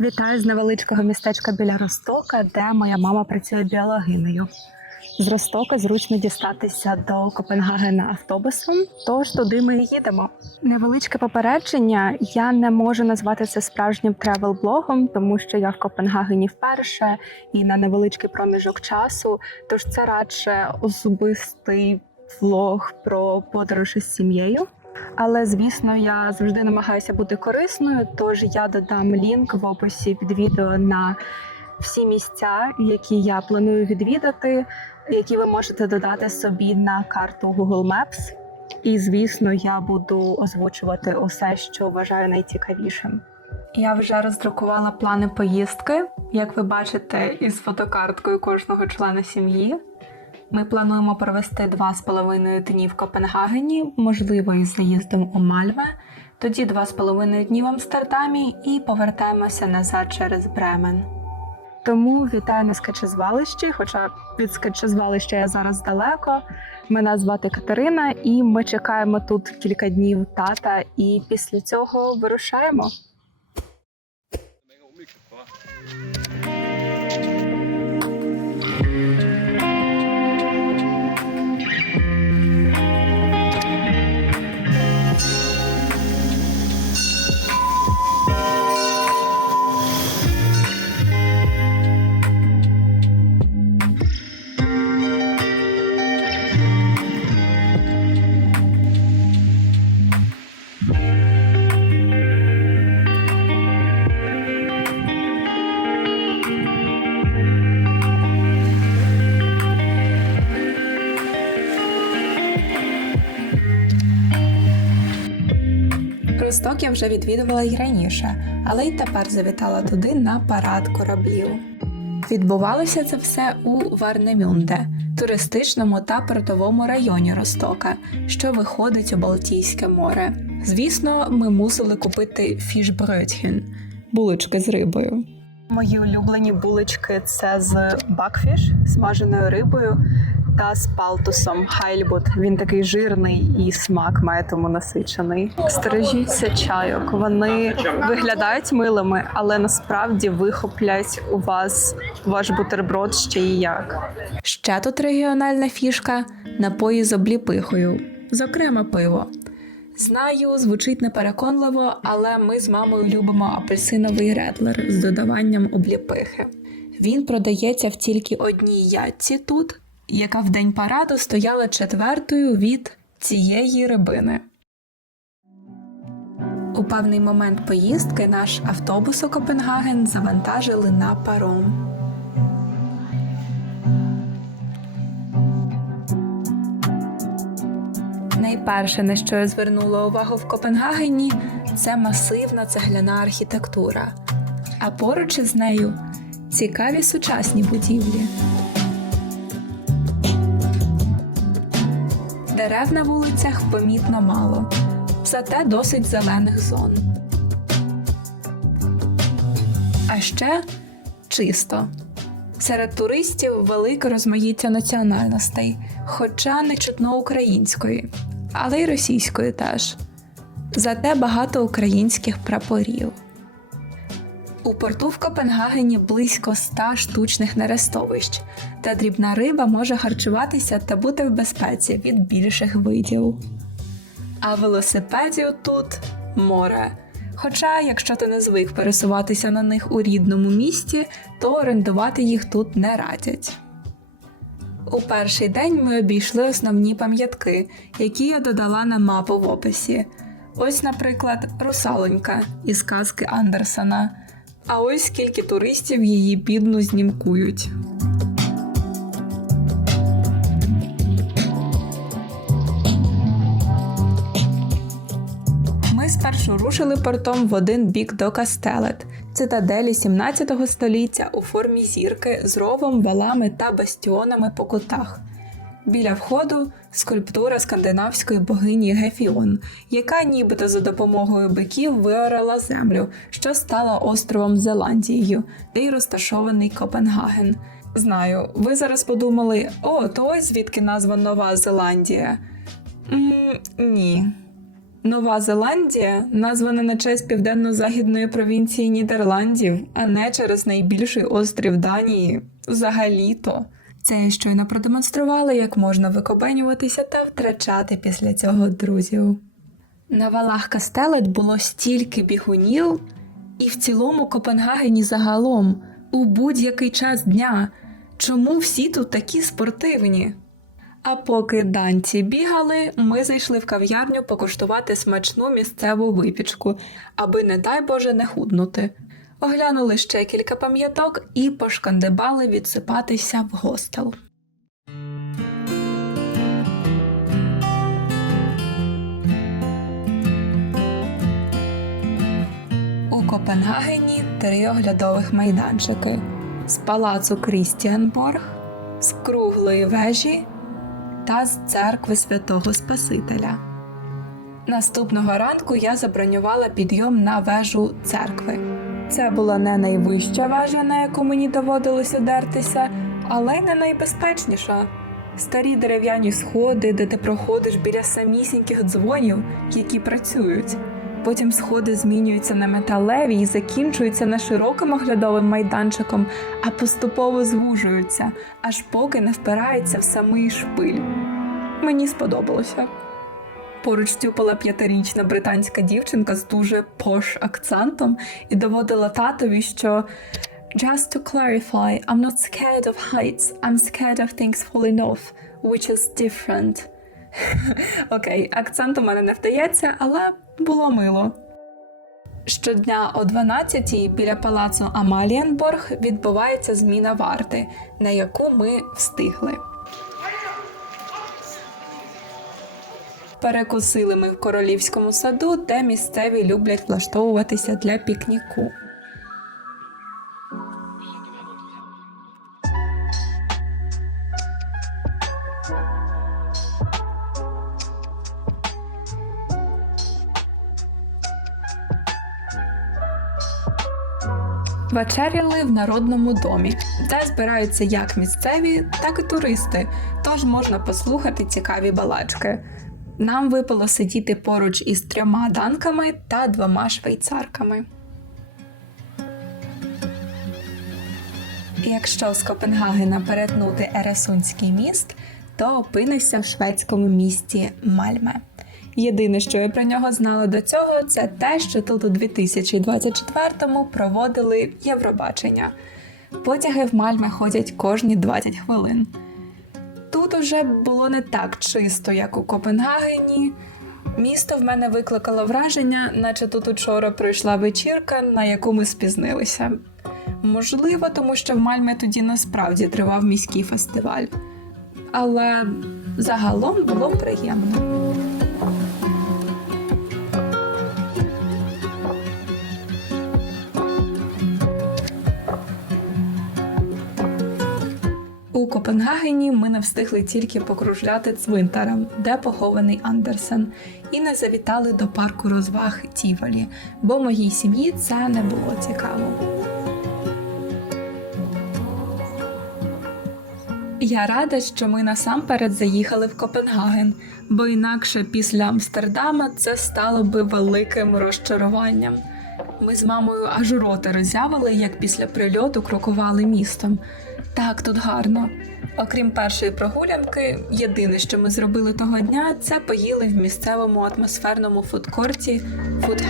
Вітаю з невеличкого містечка біля Ростока, де моя мама працює біологинею. З Ростока зручно дістатися до Копенгагена автобусом, тож туди ми і їдемо. Невеличке попередження. Я не можу назвати це справжнім тревел-блогом, тому що я в Копенгагені вперше і на невеличкий проміжок часу. Тож це радше особистий влог про подорож із сім'єю. Але звісно, я завжди намагаюся бути корисною. Тож я додам лінк в описі під відео на всі місця, які я планую відвідати, які ви можете додати собі на карту Google Maps. І звісно, я буду озвучувати усе, що вважаю найцікавішим. Я вже роздрукувала плани поїздки, як ви бачите, із фотокарткою кожного члена сім'ї. Ми плануємо провести два з половиною дні в Копенгагені, можливо, із заїздом у Мальме, тоді два з половиною дні в Амстердамі і повертаємося назад через Бремен. Тому вітаю на скетчезвалищі, хоча від скетчезвалища я зараз далеко. Мене звати Катерина, і ми чекаємо тут кілька днів тата, і після цього вирушаємо. Росток я вже відвідувала й раніше, але й тепер завітала туди на парад кораблів. Відбувалося це все у Варнемюнде, туристичному та портовому районі Ростока, що виходить у Балтійське море. Звісно, ми мусили купити фішбрötchen – булочки з рибою. Мої улюблені булочки це з бакфіш, смаженою рибою та з палтусом хайльбут. Він такий жирний і смак має тому насичений. Стережіться чайок. Вони виглядають милими, але насправді вихоплять у вас ваш бутерброд ще і як. Ще тут регіональна фішка напої з обліпихою, зокрема пиво. Знаю, звучить непереконливо, але ми з мамою любимо апельсиновий редлер з додаванням обліпихи. Він продається в тільки одній ятці тут, яка в день параду стояла четвертою від цієї рибини. У певний момент поїздки наш автобус у Копенгаген завантажили на паром. Найперше, на що я звернула увагу в Копенгагені, це масивна цегляна архітектура, а поруч із нею цікаві сучасні будівлі. Дерев на вулицях помітно мало, зате досить зелених зон. А ще чисто. Серед туристів велике розмаїття національностей, хоча не чутно української, але й російської теж. Зате багато українських прапорів. Порту в Копенгагені близько 100 штучних нерестовищ, та дрібна риба може харчуватися та бути в безпеці від більших видів. А велосипедів тут море. Хоча, якщо ти не звик пересуватися на них у рідному місті, то орендувати їх тут не радять. У перший день ми обійшли основні пам'ятки, які я додала на мапу в описі. Ось, наприклад, русалонька із казки Андерсона. А ось скільки туристів її бідно знімкують. Ми спершу рушили портом в один бік до Кастелет, цитаделі 17 століття у формі зірки з ровом, валами та бастіонами по кутах. Біля входу скульптура скандинавської богині Гефіон, яка нібито за допомогою биків виорала землю, що стала островом Зеландією, де й розташований Копенгаген. Знаю, ви зараз подумали: о, то ось звідки назва Нова Зеландія. м ні. Нова Зеландія названа на честь південно-західної провінції Нідерландів, а не через найбільший острів Данії. Взагалі-то. Це я щойно продемонструвала, як можна викобенюватися та втрачати після цього друзів. На валах Кастелет було стільки бігунів, і в цілому Копенгагені загалом, у будь-який час дня. Чому всі тут такі спортивні? А поки данці бігали, ми зайшли в кав'ярню покуштувати смачну місцеву випічку, аби, не дай Боже, не худнути. Оглянули ще кілька пам'яток і пошкандибали відсипатися в гостел. У Копенгагені три оглядових майданчики з палацу Крістіанборг, з круглої вежі та з церкви святого Спасителя. Наступного ранку я забронювала підйом на вежу церкви. Це була не найвища вежа, на яку мені доводилося дертися, але не найбезпечніша. Старі дерев'яні сходи, де ти проходиш біля самісіньких дзвонів, які працюють. Потім сходи змінюються на металеві і закінчуються не широким оглядовим майданчиком, а поступово звужуються, аж поки не впираються в самий шпиль. Мені сподобалося. Поруч тюпала п'ятирічна британська дівчинка з дуже пош акцентом і доводила татові, що Just to clarify, I'm not scared of heights, I'm scared of things falling off, which is different. Окей, акцент у мене не вдається, але було мило. Щодня о 12-й біля палацу Амалієнборг відбувається зміна варти, на яку ми встигли. Перекусили ми в королівському саду, де місцеві люблять влаштовуватися для пікніку. Вечеряли в народному домі, де збираються як місцеві, так і туристи, тож можна послухати цікаві балачки. Нам випало сидіти поруч із трьома данками та двома швейцарками. Якщо з Копенгагена перетнути Ересунський міст, то опинишся в шведському місті Мальме. Єдине, що я про нього знала до цього, це те, що тут у 2024-му проводили Євробачення. Потяги в Мальме ходять кожні 20 хвилин. Тут уже було не так чисто, як у Копенгагені. Місто в мене викликало враження, наче тут учора пройшла вечірка, на яку ми спізнилися. Можливо, тому що в Мальме тоді насправді тривав міський фестиваль. Але загалом було приємно. Копенгагені ми не встигли тільки покружляти цвинтарем, де похований Андерсен, і не завітали до парку розваг Тіволі, бо моїй сім'ї це не було цікаво. Я рада, що ми насамперед заїхали в Копенгаген, бо інакше після Амстердама це стало би великим розчаруванням. Ми з мамою аж роти роззявили, як після прильоту крокували містом. Так, тут гарно. Окрім першої прогулянки, єдине, що ми зробили того дня, це поїли в місцевому атмосферному фудкорті Hub.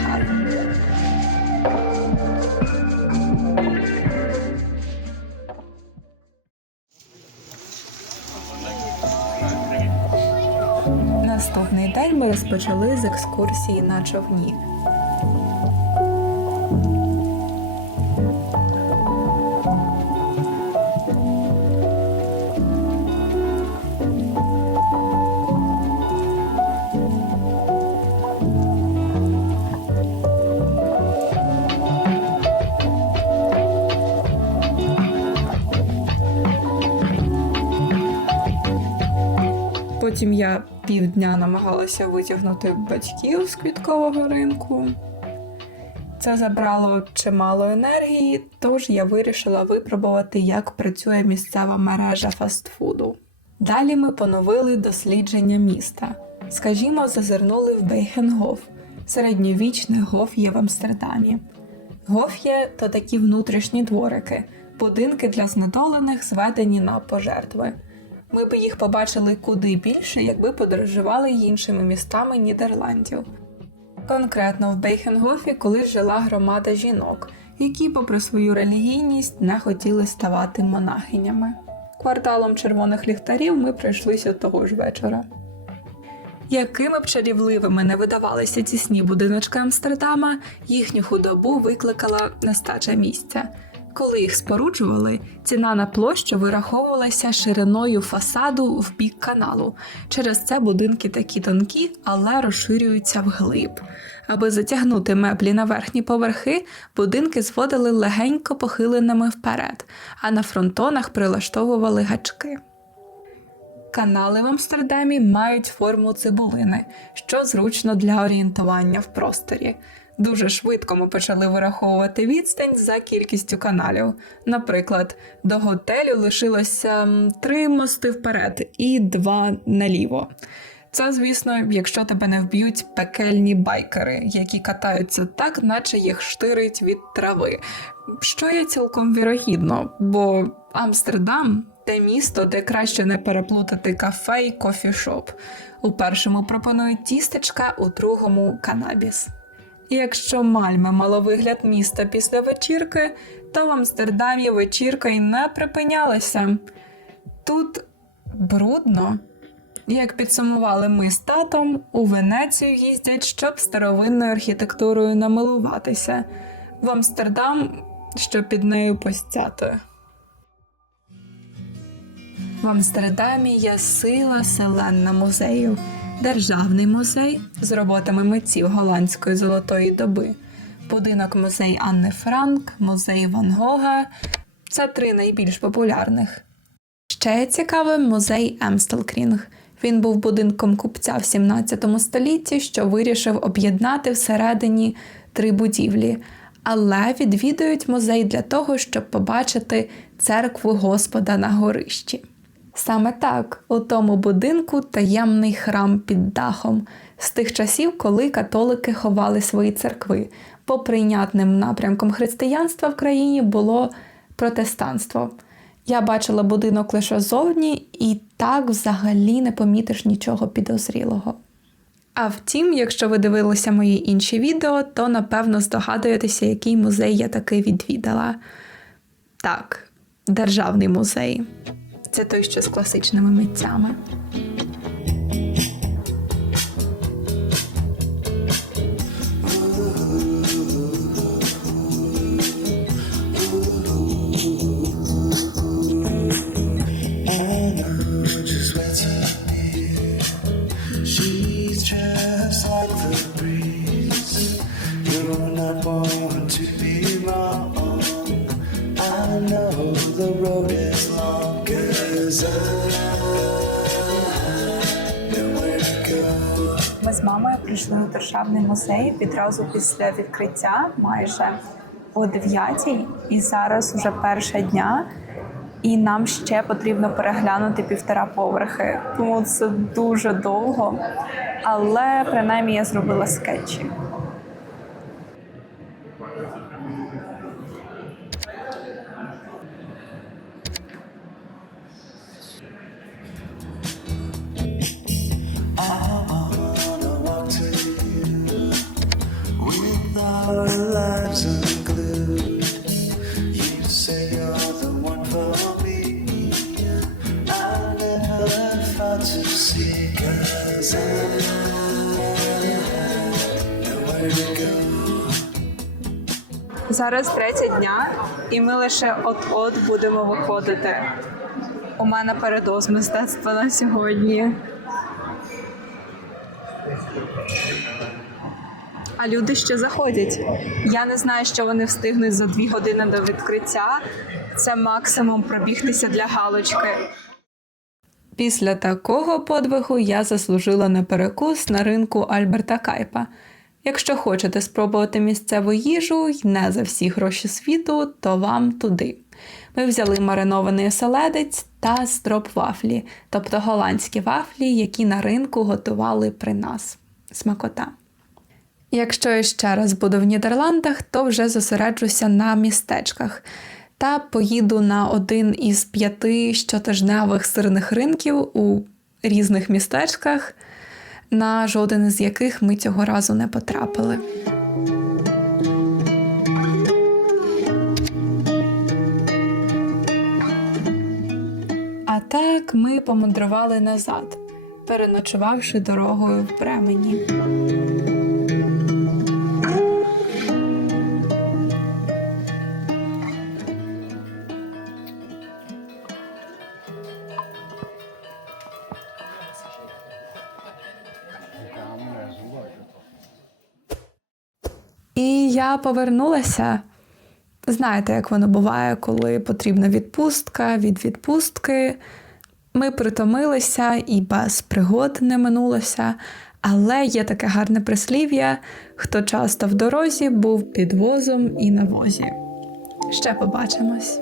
Наступний день ми розпочали з екскурсії на човні. Потім я півдня намагалася витягнути батьків з квіткового ринку. Це забрало чимало енергії, тож я вирішила випробувати, як працює місцева мережа фастфуду. Далі ми поновили дослідження міста. Скажімо, зазирнули в Бейхенгоф, середньовічний гоф'є в Амстердамі. Гоф'є то такі внутрішні дворики, будинки для знедолених, зведені на пожертви. Ми б їх побачили куди більше, якби подорожували іншими містами Нідерландів. Конкретно в Бейхенгофі колись жила громада жінок, які, попри свою релігійність, не хотіли ставати монахинями. Кварталом червоних ліхтарів ми пройшлися того ж вечора. Якими б чарівливими не видавалися тісні будиночки Амстердама, їхню худобу викликала нестача місця. Коли їх споруджували, ціна на площу вираховувалася шириною фасаду в бік каналу. Через це будинки такі тонкі, але розширюються вглиб. Аби затягнути меблі на верхні поверхи, будинки зводили легенько похиленими вперед, а на фронтонах прилаштовували гачки. Канали в Амстердамі мають форму цибулини, що зручно для орієнтування в просторі. Дуже швидко ми почали вираховувати відстань за кількістю каналів. Наприклад, до готелю лишилося три мости вперед і два наліво. Це, звісно, якщо тебе не вб'ють пекельні байкери, які катаються так, наче їх штирить від трави. Що є цілком вірогідно, бо Амстердам те місто, де краще не переплутати кафе і кофішоп. У першому пропонують тістечка, у другому канабіс. І якщо Мальме мало вигляд міста після вечірки, то в Амстердамі вечірка й не припинялася. Тут брудно. Як підсумували ми з татом, у Венецію їздять, щоб старовинною архітектурою намилуватися, в Амстердам, щоб під нею постяти. В Амстердамі є сила селена музею, державний музей з роботами митців голландської золотої доби, будинок музей Анни Франк, музей Ван Гога. Це три найбільш популярних. Ще є цікавим музей Емстелкрінг. Він був будинком купця в 17 столітті, що вирішив об'єднати всередині три будівлі, але відвідують музей для того, щоб побачити церкву Господа на горищі. Саме так, у тому будинку таємний храм під дахом, з тих часів, коли католики ховали свої церкви, бо прийнятним напрямком християнства в країні було протестанство. Я бачила будинок лише зовні, і так взагалі не помітиш нічого підозрілого. А втім, якщо ви дивилися мої інші відео, то напевно здогадуєтеся, який музей я таки відвідала. Так, Державний музей. Це той, що з класичними митцями. She's just like the breeze. Прийшли у державний музей відразу після відкриття, майже о 9-й. і зараз вже перша дня. І нам ще потрібно переглянути півтора поверхи. Тому це дуже довго. Але принаймні я зробила скетчі. Зараз третя дня, і ми лише от-от будемо виходити. У мене передоз мистецтва на сьогодні. А люди ще заходять. Я не знаю, що вони встигнуть за дві години до відкриття. Це максимум пробігтися для галочки. Після такого подвигу я заслужила на перекус на ринку Альберта Кайпа. Якщо хочете спробувати місцеву їжу й не за всі гроші світу, то вам туди. Ми взяли маринований оселедець та строп вафлі, тобто голландські вафлі, які на ринку готували при нас. Смакота. Якщо я ще раз буду в Нідерландах, то вже зосереджуся на містечках та поїду на один із п'яти щотижневих сирних ринків у різних містечках, на жоден із яких ми цього разу не потрапили. А так ми помандрували назад, переночувавши дорогою в Бремені. І я повернулася. Знаєте, як воно буває, коли потрібна відпустка від відпустки. Ми притомилися і без пригод не минулося. Але є таке гарне прислів'я: хто часто в дорозі, був під возом і на возі. Ще побачимось.